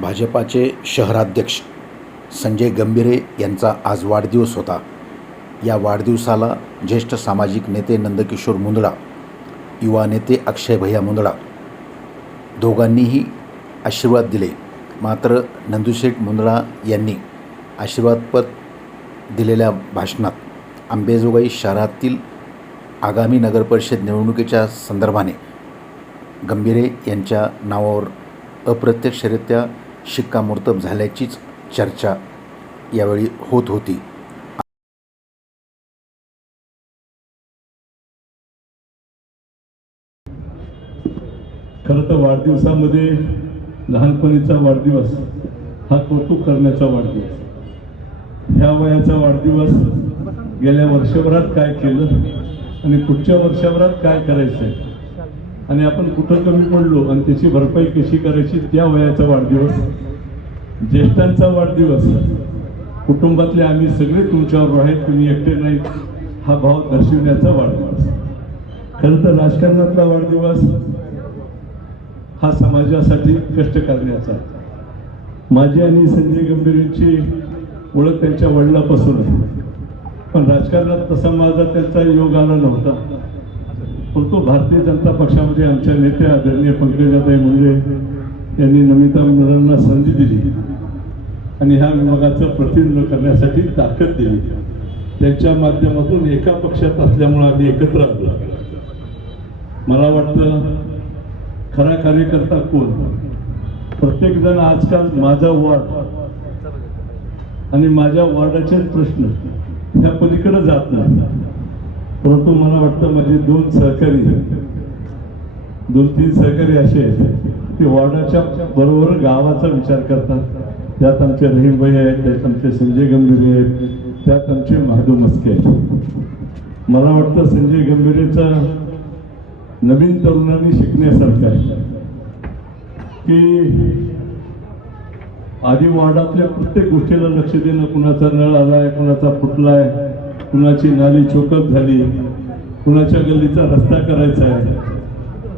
भाजपाचे शहराध्यक्ष संजय गंभीरे यांचा आज वाढदिवस होता. या वाढदिवसाला ज्येष्ठ सामाजिक नेते नंदकिशोर मुंदडा युवा नेते अक्षय भैया मुंदडा दोघांनीही आशीर्वाद दिले. मात्र नंदुशेठ मुंदडा यांनी आशीर्वादपद दिलेल्या भाषणात आंबेजोगाई शहरातील आगामी नगरपरिषद निवडणुकीच्या संदर्भाने गंभीरे यांच्या नावावर अप्रत्यक्षरित्या शिक्कामोर्तब झाल्याचीच चर्चा यावेळी होत होती. खरं तर वाढदिवसामध्ये लहानपणीचा वाढदिवस हा कौतुक करण्याचा वाढदिवस. ह्या वयाचा वाढदिवस गेल्या वर्षभरात काय केलं आणि पुढच्या वर्षभरात काय करायचं आहे आणि आपण कुठं कमी पडलो आणि त्याची भरपाई कशी करायची त्या वयाचा वाढदिवस ज्येष्ठांचा वाढदिवस. कुटुंबातले आम्ही सगळे तुमच्यावर आहेत तुम्ही एकटे नाही हा भाव दर्शविण्याचा वाढदिवस. खरं तर राजकारणातला वाढदिवस हा समाजासाठी कष्ट करण्याचा. माझी आणि संजय गंभीरची ओळख त्यांच्या वडिलापासून पण राजकारणात तसा माझा त्यांचा योग आला नव्हता. पण तो भारतीय जनता पक्षामध्ये आमच्या नेत्या आदरणीय पंकजाताई मुंडे यांनी नमिता मुलांना संधी दिली आणि ह्या विभागाचं प्रतिनिधित्व करण्यासाठी ताकद दिली. त्यांच्या माध्यमातून एका पक्षात असल्यामुळे आम्ही एकत्र आलो. मला वाटतं खरा कार्यकर्ता कोण? प्रत्येकजण आजकाल माझा वार्ड आणि माझ्या वार्डाचेच प्रश्न ह्या पलीकडे जात नाही परंतु मला वाटतं माझे दोन सहकारी दोन तीन सहकारी असे आहेत. की वॉर्डाच्या बरोबर गावाचा विचार करतात. त्यात आमचे रहीमभाई आहेत त्यात आमचे संजय गंभीर आहेत त्यात आमचे महादू मस्के आहेत. मला वाटतं संजय गंभीरेचा नवीन तरुणांनी शिकण्यासारखं आहे. की आधी वॉर्डातल्या प्रत्येक गोष्टीला लक्ष देणं कुणाचा नळ आलाय कुणाचा फुटलाय कुणाची नाली चोकप झाली कुणाच्या गल्लीचा रस्ता करायचा आहे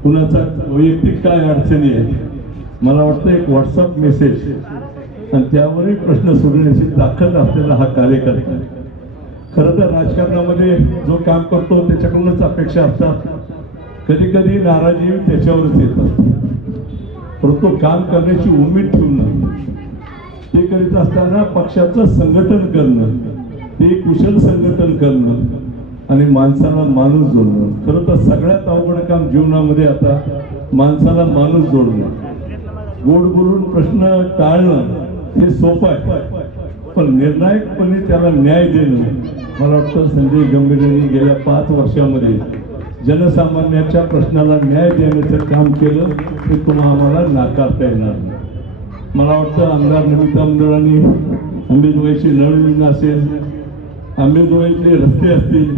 कुणाचा वैयक्तिक काय अडचणी आहे मला वाटतं एक व्हॉट्सअप मेसेज आणि त्यावरही प्रश्न सोडण्याची दाखल असलेला हा कार्यकर्ता खरं तर राजकारणामध्ये जो काम करतो त्याच्याकडूनच अपेक्षा असतात. कधी कधी नाराजी त्याच्यावरच येतात परंतु काम करण्याची उमेद ठेवणं ते करीत असताना पक्षाचं संघटन करणं ते कुशल संघटन करणं आणि माणसाला माणूस जोडणं. खरं तर सगळ्यात अवघड काम जीवनामध्ये आता माणसाला माणूस जोडणं. गोड बोलून प्रश्न टाळणं हे सोपं आहे. पण निर्णायकपणे त्याला न्याय देणं मला वाटतं संजय गंभीर यांनी गेल्या पाच वर्षामध्ये जनसामान्याच्या प्रश्नाला न्याय देण्याचं काम केलं हे तुम्हा आम्हाला नाकारता येणार नाही. मला वाटतं आमदार नमिता मंडळांनी नळ नळयोजना असेल अंबेजोगाईतले रस्ते असतील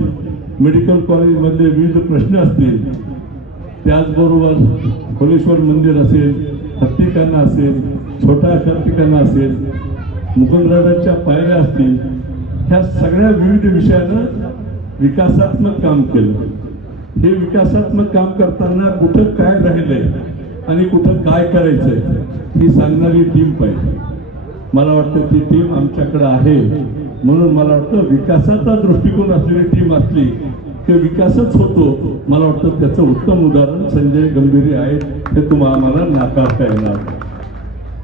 मेडिकल कॉलेजमधले विविध प्रश्न असतील त्याचबरोबर भोलेश्वर मंदिर असेल हत्तीकांना असेल छोटा हत्तीखाना असेल मुकुंदराजांच्या पायऱ्या असतील ह्या सगळ्या विविध विषयानं विकासात्मक काम केलं. हे विकासात्मक काम करताना कुठं काय राहिलंय आणि कुठं काय करायचंय ही सांगणारी टीम पाहिजे. मला वाटतं ती टीम आमच्याकडे आहे. म्हणून मला वाटतं विकासाचा दृष्टिकोन असलेली टीम असली ते विकासच होतो. मला वाटतं त्याचं उत्तम उदाहरण संजय गंभीरी आहे हे तुम्हाला आम्हाला नाकारता येणार.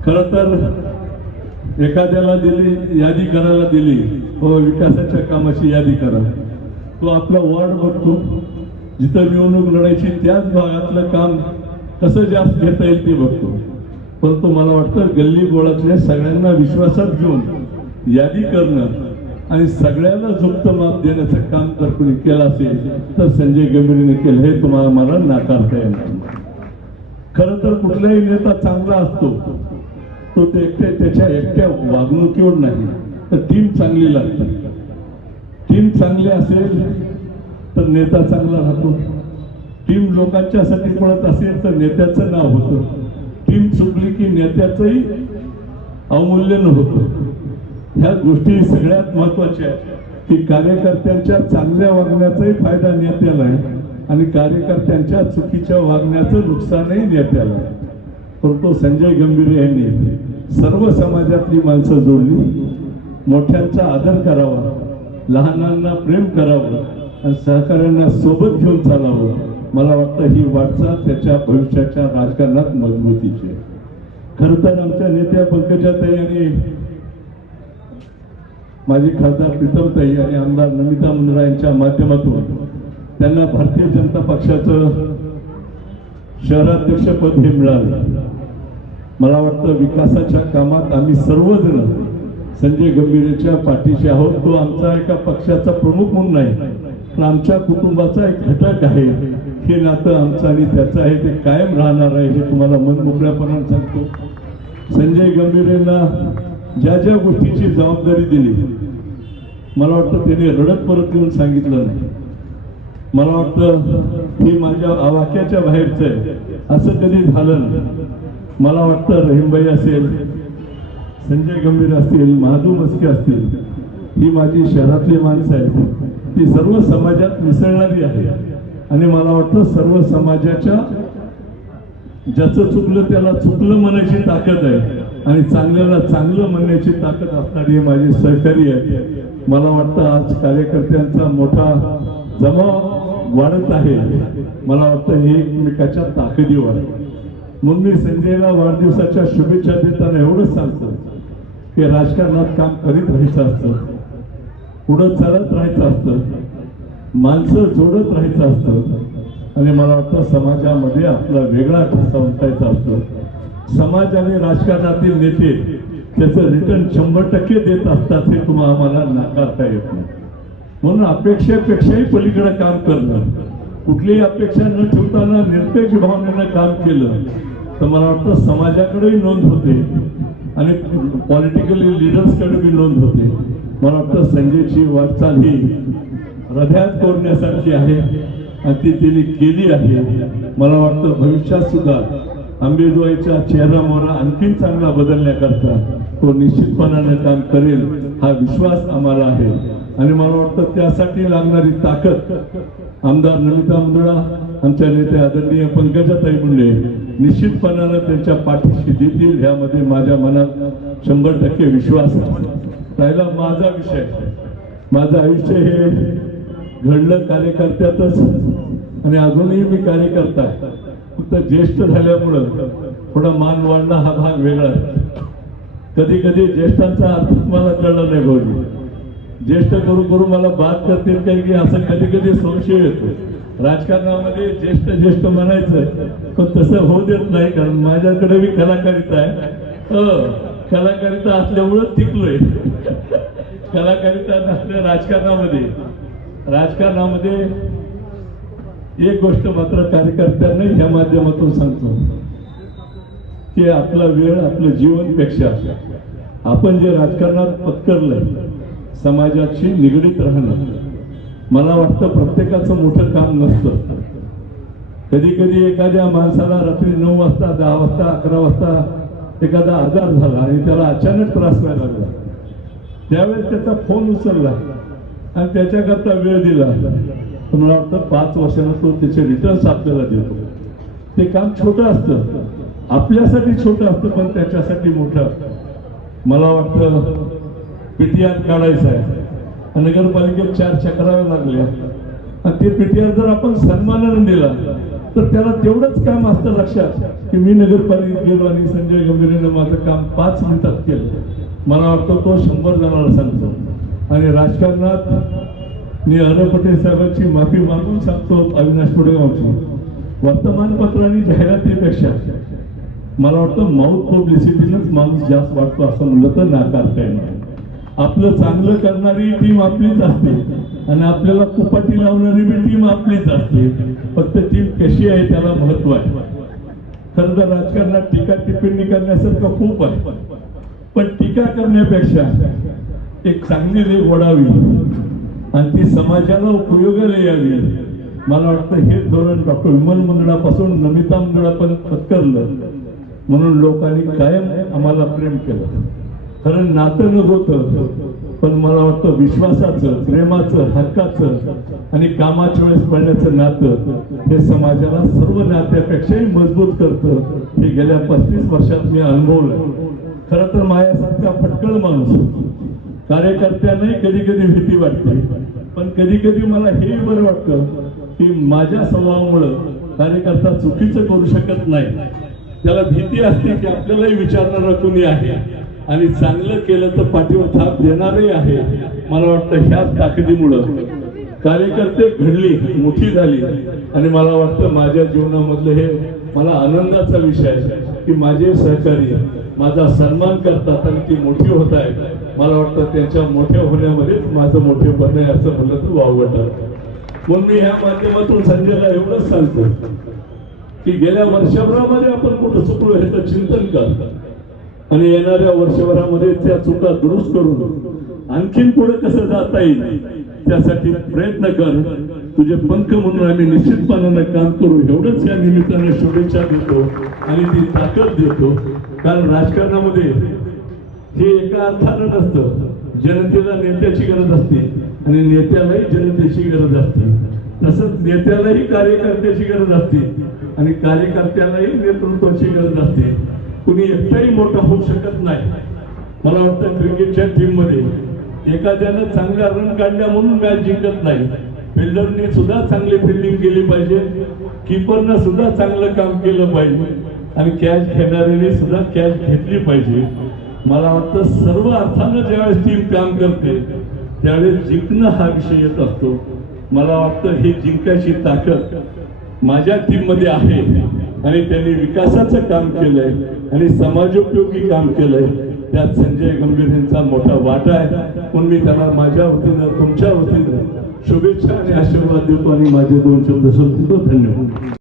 खरं तर एखाद्याला दिली यादी करायला दिली हो विकासाच्या कामाची यादी करा. तो आपला वॉर्ड बघतो. जिथं निवडणूक लढायची त्याच भागातलं काम कसं जास्त घेता येईल ते बघतो. परंतु मला वाटतं गल्ली बोळातल्या सगळ्यांना विश्वासात घेऊन यादी करणं आणि सगळ्यांना जुक्त माप देण्याचं काम जर कोणी केलं असेल तर संजय गंभीरने केलं हे तुम्हाला मला नाकारता येणार खर खरं तर कुठलाही नेता चांगला असतो तो ते एकट्या त्याच्या एकट्या वागणुकीवर नाही तर टीम चांगली लागते. टीम चांगली असेल तर नेता चांगला राहतो. टीम लोकांच्यासाठी पळत असेल तर नेत्याचं नाव होतं. टीम चुकली की नेत्याचंही अवमूल्यन होतं. ह्या गोष्टी सगळ्यात महत्त्वाच्या आहेत. की कार्यकर्त्यांच्या चांगल्या वागण्याचाही फायदा नेत्याला आहे आणि कार्यकर्त्यांच्या चुकीच्या वागण्याचं नुकसानही नेत्याला आहे. परंतु संजय गंभीर यांनी सर्व समाजातली माणसं जोडली. मोठ्यांचा आदर करावा लहानांना प्रेम करावं आणि सहकाऱ्यांना सोबत घेऊन चालावं. मला वाटतं ही वाटचाल त्याच्या भविष्याच्या राजकारणात मजबूतीची आहे. खरं तर आमच्या नेत्या पंकजाताई आणि माझी खासदार प्रीतमताई आणि आमदार नमिता मुंद्रा यांच्या माध्यमातून त्यांना भारतीय जनता पक्षाचं शहराध्यक्षपद हे मिळालं. मला वाटतं विकासाच्या कामात आम्ही सर्वजण संजय गंभीरेच्या पाठीशी आहोत. तो आमचा एका पक्षाचा प्रमुख म्हणून नाही पण आमच्या कुटुंबाचा एक घटक आहे. हे नातं आमचं आणि त्याचं आहे. ते कायम राहणार आहे हे तुम्हाला मन मोकळ्यापणाने सांगतो. संजय गंभीरेंना ज्या ज्या गोष्टीची जबाबदारी दिली मला वाटतं त्याने रडत परत येऊन सांगितलं नाही. मला वाटतं हे माझ्या आवाक्याच्या बाहेरचं आहे. असं कधी झालं नाही. मला वाटतं रहीमबाई असेल संजय गंभीर असतील महादू मस्के असतील ही माझी शहरातली माणसं आहेत. ती सर्व समाजात मिसळणारी आहे. आणि मला वाटतं सर्व समाजाच्या ज्याचं चुकलं त्याला चुकलं म्हणायची ताकद आहे. आणि चांगल्याला चांगलं म्हणण्याची ताकद असणारी माझी सहकारी आहे. मला वाटतं आज कार्यकर्त्यांचा मोठा जमाव वाढत आहे. मला वाटतं हे एकमेकाच्या ताकदीवर. आहे. म्हणून मी संजयला वाढदिवसाच्या शुभेच्छा देताना एवढंच सांगतो की राजकारणात काम करीत राहायचं असतं. पुढं चालत राहायचं असतं. माणसं जोडत राहायचं असतं. आणि मला वाटतं समाजामध्ये आपला वेगळा ठसा उमटायचा असतो. समाज आणि राजकारणातील नेते त्याचं रिटर्न शंभर टक्के देत असतात हे तुम्हाला आम्हाला नाकारता येत नाही. म्हणून अपेक्षेपेक्षाही पलीकडे काम करणं कुठलीही अपेक्षा न ठेवताना निरपेक्ष भावनेनं काम केलं तर मला वाटतं समाजाकडेही नोंद होते आणि पॉलिटिकली लिडर्सकडे बी नोंद होते. मला वाटतं संजयची वाटचाल ही हृदयात कोरण्यासारखी आहे आणि ती तिने केली आहे. मला वाटतं भविष्यात सुद्धा आंबेजोगाईचा चेहरा मोहरा आणखीन चांगला बदलण्याकरता तो निश्चितपणाने काम करेल हा विश्वास आम्हाला आहे. आणि मला वाटतं त्यासाठी लागणारी ताकद आमदार नमिता मुंदळा आमच्या नेते आदरणीय पंकजाताई मुंडे निश्चितपणानं त्यांच्या पाठीशी देतील ह्यामध्ये माझ्या मनात शंभर टक्के विश्वास राहिला माझा विषय. माझं आयुष्य हे घडलं कार्यकर्त्यातच आणि अजूनही मी कार्यकर्ता आहे. फक्त ज्येष्ठ झाल्यामुळं थोडा मान वाढणं हा भाग वेगळा आहे. कधी कधी ज्येष्ठांचा अर्थ मला कळला नाही भाऊजी. ज्येष्ठ करू करू मला बात करतील काय की असं कधी कधी संशय येतो. राजकारणामध्ये ज्येष्ठ ज्येष्ठ म्हणायचं पण तसं होऊ देत नाही कारण माझ्याकडे बी कलाकारिता आहे. हो, कलाकारिता असल्यामुळं टिकलोय. कलाकारिता नसल्या राजकारणामध्ये राजकारणामध्ये एक गोष्ट मात्र कार्यकर्त्यांनी ह्या माध्यमातून सांगतो. की आपला वेळ आपलं जीवनपेक्षा आपण जे राजकारणात पत्करलंय समाजाशी निगडीत राहणं मला वाटतं प्रत्येकाचं मोठं काम नसतं. कधी कधी एखाद्या माणसाला रात्री नऊ वाजता दहा वाजता अकरा वाजता एखादा आजार झाला आणि त्याला अचानक त्रास व्हायला लागला. त्यावेळेस त्याचा फोन उचलला आणि त्याच्याकरता वेळ दिला. मला वाटतं पाच वर्षानं तो त्याचे रिटर्न्स आपल्याला देतो. ते काम छोटं असतं. आपल्यासाठी छोटं असतं पण त्याच्यासाठी मोठं. मला वाटतं पीटीआर काढायचं आहे. नगरपालिकेत चार चक्राव्या लागल्या. आणि ते पीटीआर जर आपण सन्मानानं दिला तर त्याला तेवढंच काम असतं लक्षात की मी नगरपालिकेत गेलो आणि संजय गंभीरने माझं काम पाच मिनिटात केलं. मला वाटतं तो शंभर जणांना सांगतो. आणि राजकारणात मी अरब पटेल साहेबांची माफी मागून सांगतो अविनाश पुडेगावची. वर्तमानपत्रांनी जाहिरातीपेक्षा मला वाटतं माउथ पब्लिसिटीनंच माणूस जास्त वाटतो असं म्हणलं तर नाकारता येणार आपलं चांगलं करणारी टीम आपलीच असते आणि आपल्याला कुपाटी लावणारी बी टीम आपलीच असते. फक्त टीम कशी आहे त्याला महत्त्व आहे. खरं तर राजकारणात टीका टिप्पणी करण्यासारखं खूप आहे. पण टीका करण्यापेक्षा एक चांगली रेग ओढावी. आणि ती समाजाला उपयोगाला यावी. मला वाटतं हे धोरण डॉक्टर विमल मंडळापासून नमिता मंडळापर्यंत पत्करलं. म्हणून लोकांनी कायम आम्हाला प्रेम केलं. कारण नातं न होतं पण मला वाटतं विश्वासाचं प्रेमाचं हक्काचं आणि कामाच्या वेळेस पडण्याचं नातं हे समाजाला सर्व नात्यापेक्षाही मजबूत करतं. हे गेल्या पस्तीस वर्षात मी अनुभवलं खर तर माझ्यासारखा फटकळ माणूस कार्यकर्त्यांनाही कधी कधी भीती वाटते. पण कधी कधी मला हे बरं वाटतं की माझ्या स्वभावामुळं कार्यकर्ता चुकीचं करू शकत नाही. त्याला भीती असते की आपल्यालाही विचारणारं कुणी आहे. आणि चांगलं केलं तर पाठीवर थाप देणारही आहे. मला वाटतं ह्याच ताकदीमुळं कार्यकर्ते घडली मोठी झाली. आणि मला वाटतं माझ्या जीवनामधलं हे मला आनंदाचा विषय आहे की माझे सहकारी माझा सन्मान करतात आणि ती मोठी होत आहेत. मला वाटतं त्यांच्या मोठ्या होण्यामध्येच माझं मोठेपण आहे असं म्हणलं तर वाव वाटत म्हणून मी ह्या माध्यमातून संजयला एवढंच सांगतो की गेल्या वर्षभरामध्ये आपण कुठं चुकलो ह्याचं चिंतन कर. आणि येणाऱ्या वर्षभरामध्ये त्या चुका दुरुस्त करून आणखीन पुढे कसं जाता येईल त्यासाठी प्रयत्न कर. तुझे पंख म्हणून आम्ही निश्चितपणानं काम करू. एवढंच या निमित्ताने शुभेच्छा देतो आणि ती ताकद देतो. कारण राजकारणामध्ये हे एका अर्थानं नसतं. जनतेला नेत्याची गरज असते आणि नेत्यालाही जनतेची गरज असते. तसंच नेत्यालाही कार्यकर्त्याची गरज असते आणि कार्यकर्त्यालाही नेतृत्वाची गरज असते. कुणी एकटाही मोठा होऊ शकत नाही. मला वाटतं क्रिकेटच्या टीममध्ये एखाद्यानं चांगला रन काढल्या म्हणून मॅच जिंकत नाही. फिल्डरने सुद्धा चांगली फिल्डिंग केली पाहिजे. किपरनं सुद्धा चांगलं काम केलं पाहिजे. आणि कॅच घेणाऱ्याने सुद्धा कॅच घेतली पाहिजे. मला वाटतं सर्व अर्थानं ज्यावेळेस टीम काम करते त्यावेळेस जिंकणं हा विषय येत असतो. मला वाटतं ही जिंकायची ताकद माझ्या टीममध्ये आहे आणि त्यांनी विकासाचं काम केलंय आणि समाजोपयोगी काम केलंय. त्यात संजय गंभीर यांचा मोठा वाटा आहे. पण मी त्यांना माझ्या वतीनं तुमच्या वतीनं शुभेच्छा आणि आशीर्वाद देतो आणि माझे दोन शब्द धन्यवाद.